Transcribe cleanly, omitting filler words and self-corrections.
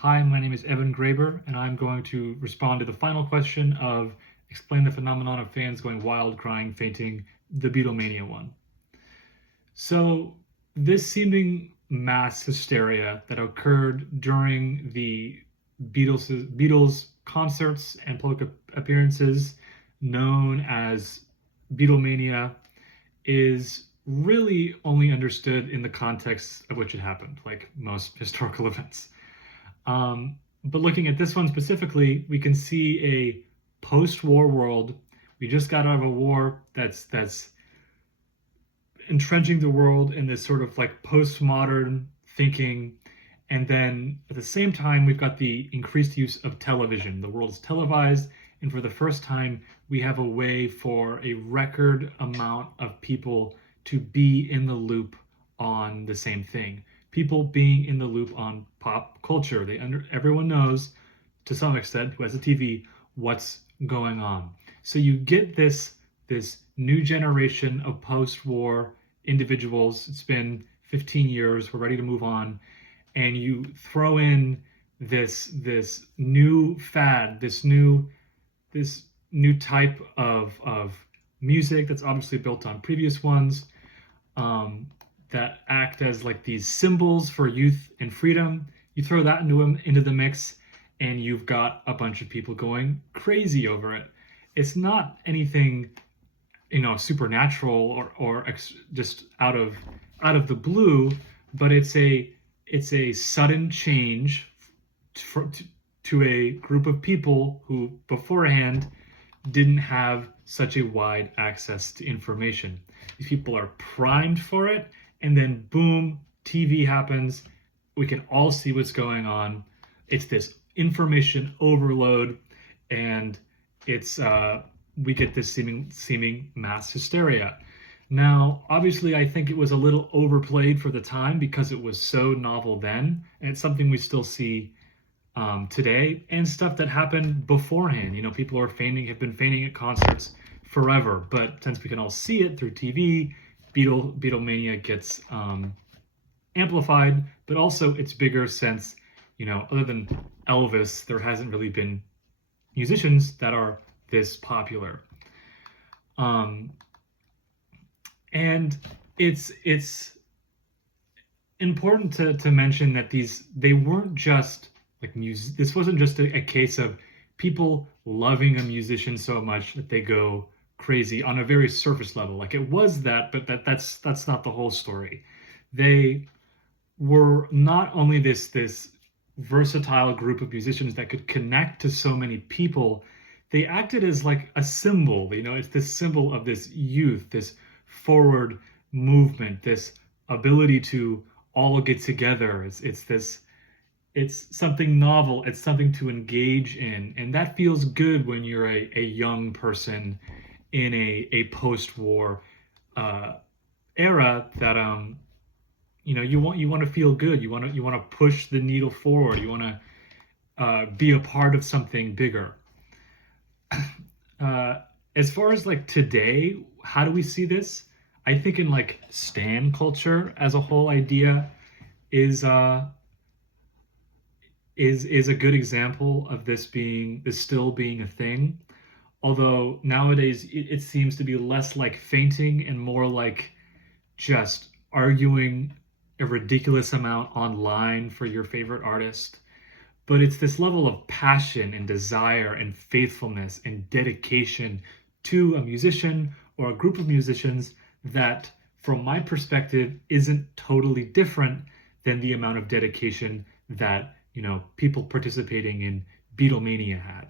Hi, my name is Evan Graber, and I'm going to respond to the final question of explain the phenomenon of fans going wild, crying, fainting, the Beatlemania one. So, this seeming mass hysteria that occurred during the Beatles concerts and public appearances, known as Beatlemania, is really only understood in the context of which it happened, like most historical events. But looking at this one specifically, we can see a post-war world. We just got out of a war that's entrenching the world in this sort of like postmodern thinking. And then at the same time, we've got the increased use of television. The world is televised, and for the first time, we have a way for a record amount of people to be in the loop on the same thing. People being in the loop on pop culture. Everyone knows to some extent who has a TV what's going on. So you get this new generation of post-war individuals. It's been 15 years. We're ready to move on, and you throw in this new fad, this new type of music that's obviously built on previous ones, that act as like these symbols for youth and freedom. You throw that into the mix, and you've got a bunch of people going crazy over it. It's not anything, supernatural or just out of the blue, but it's a sudden change to a group of people who beforehand didn't have such a wide access to information. These people are primed for it, and then boom, TV happens. We can all see what's going on. It's this information overload, and it's we get this seeming mass hysteria. Now, obviously, I think it was a little overplayed for the time because it was so novel then, and it's something we still see today, and stuff that happened beforehand. People have been feigning at concerts forever, but since we can all see it through TV, Beatlemania gets amplified, but also it's bigger since, other than Elvis, there hasn't really been musicians that are this popular. And it's important to mention that they weren't just like music. This wasn't just a case of people loving a musician so much that they go crazy on a very surface level. Like it was that, but that's not the whole story. They were not only this versatile group of musicians that could connect to so many people, they acted as like a symbol. It's this symbol of this youth, this forward movement, this ability to all get together. It's something novel. It's something to engage in, and that feels good when you're a young person in a post-war era that you want to feel good. You want to push the needle forward. You want to be a part of something bigger. As far as like today, how do we see this? I think in like stan culture as a whole idea is a good example of this still being a thing. Although nowadays it seems to be less like fainting and more like just arguing a ridiculous amount online for your favorite artist. But it's this level of passion and desire and faithfulness and dedication to a musician or a group of musicians that, from my perspective, isn't totally different than the amount of dedication that, people participating in Beatlemania had.